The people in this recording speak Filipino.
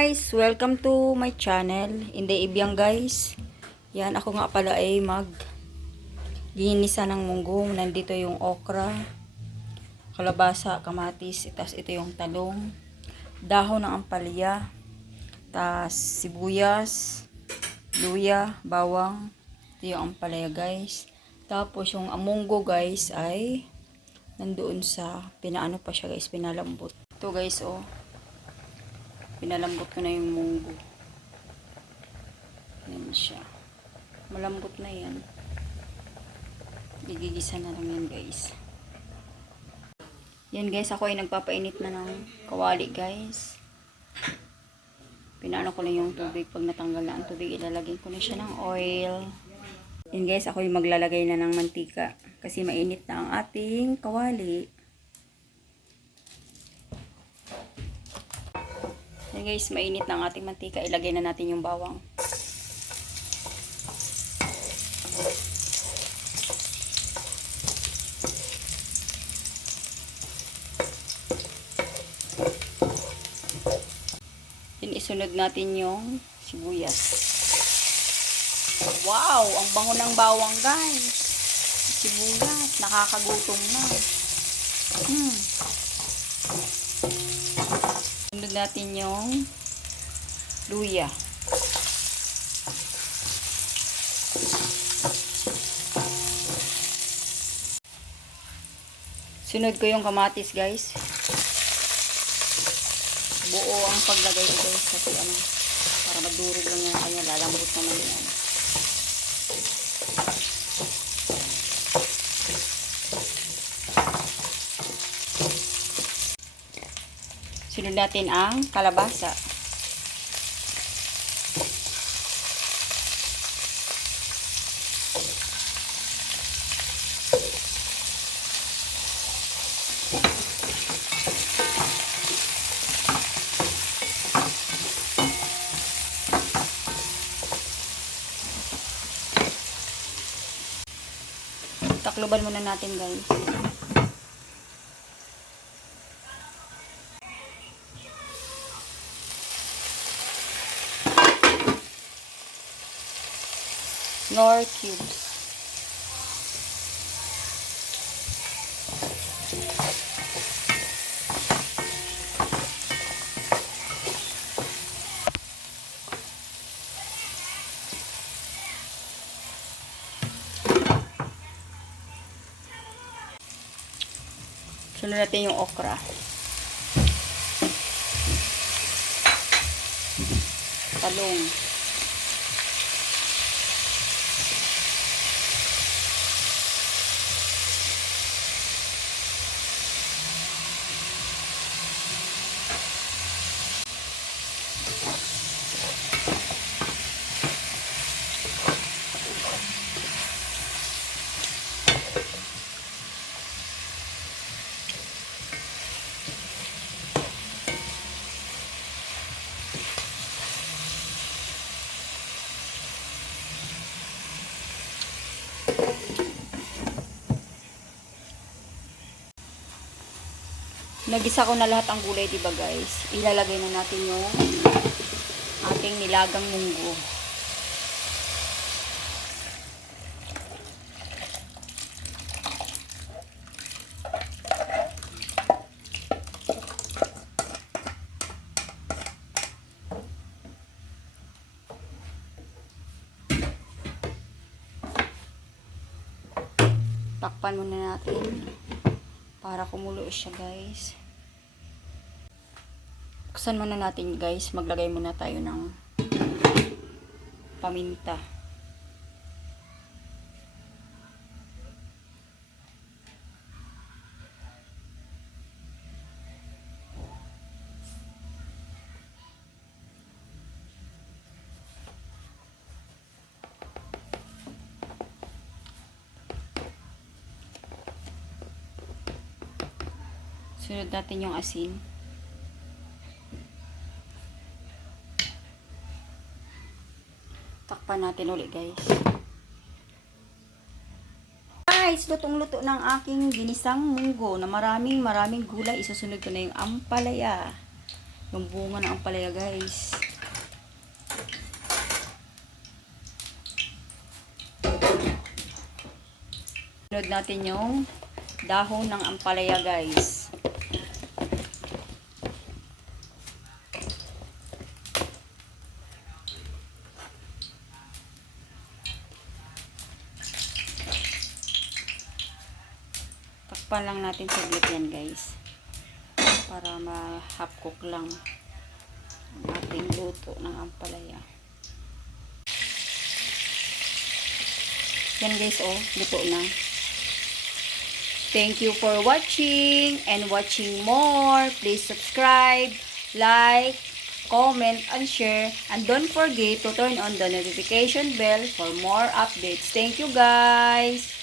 Guys, welcome to my channel. Inday Ibyang guys. Yan, ako nga pala ay ginisa ng munggo. Nandito yung okra, kalabasa, kamatis, tas ito yung talong, dahon ng ampalaya, tas sibuyas, luya, bawang. Ito yung ampalaya guys. Tapos yung munggo guys ay nandoon sa pinaano pa siya guys, pinalambot. Ito guys oh. Pinalambot ko na yung munggo. Yan siya. Malambot na yan. Gigigisa na lang yan guys. Yan guys, ako ay nagpapainit na ng kawali guys. Pinaano ko na yung tubig. Pag natanggal na ang tubig, ilalagay ko na siya ng oil. Yan guys, ako ay maglalagay na ng mantika. Kasi mainit na ang ating kawali. Yan guys, mainit na ang ating mantika. Ilagay na natin yung bawang. Yan, isunod natin yung sibuyas. Wow! Ang bango ng bawang guys. Sibuyas. Nakakagutom na. Sunod natin yung luya. Sunod ko yung kamatis guys. Buo ang paglagay ko guys kasi para madurog lang yung kanya, lalambot naman yan. Sunod natin ang kalabasa. Takloban muna natin guys. Nor cubes. Sunod natin yung okra. Talong. Nagisa ko na lahat ang gulay, diba guys? Ilalagay na natin yung ating nilagang munggo. Takpan muna natin para kumulo siya guys. Buksan muna natin guys. Maglagay muna tayo ng paminta. Sunod natin yung asin. Takpan natin ulit guys. Guys, lutong-luto ng aking ginisang munggo na maraming gulay. Isusunod ko na yung ampalaya. Yung bunga ng ampalaya, guys. Sunod natin yung dahon ng ampalaya, guys. Takpan lang natin saglit yan, guys. Para ma-half cook lang ang ating luto ng ampalaya. Yan, guys, oh, luto na. Thank you for watching and watching more. Please subscribe, like, comment, and share. And don't forget to turn on the notification bell for more updates. Thank you, guys.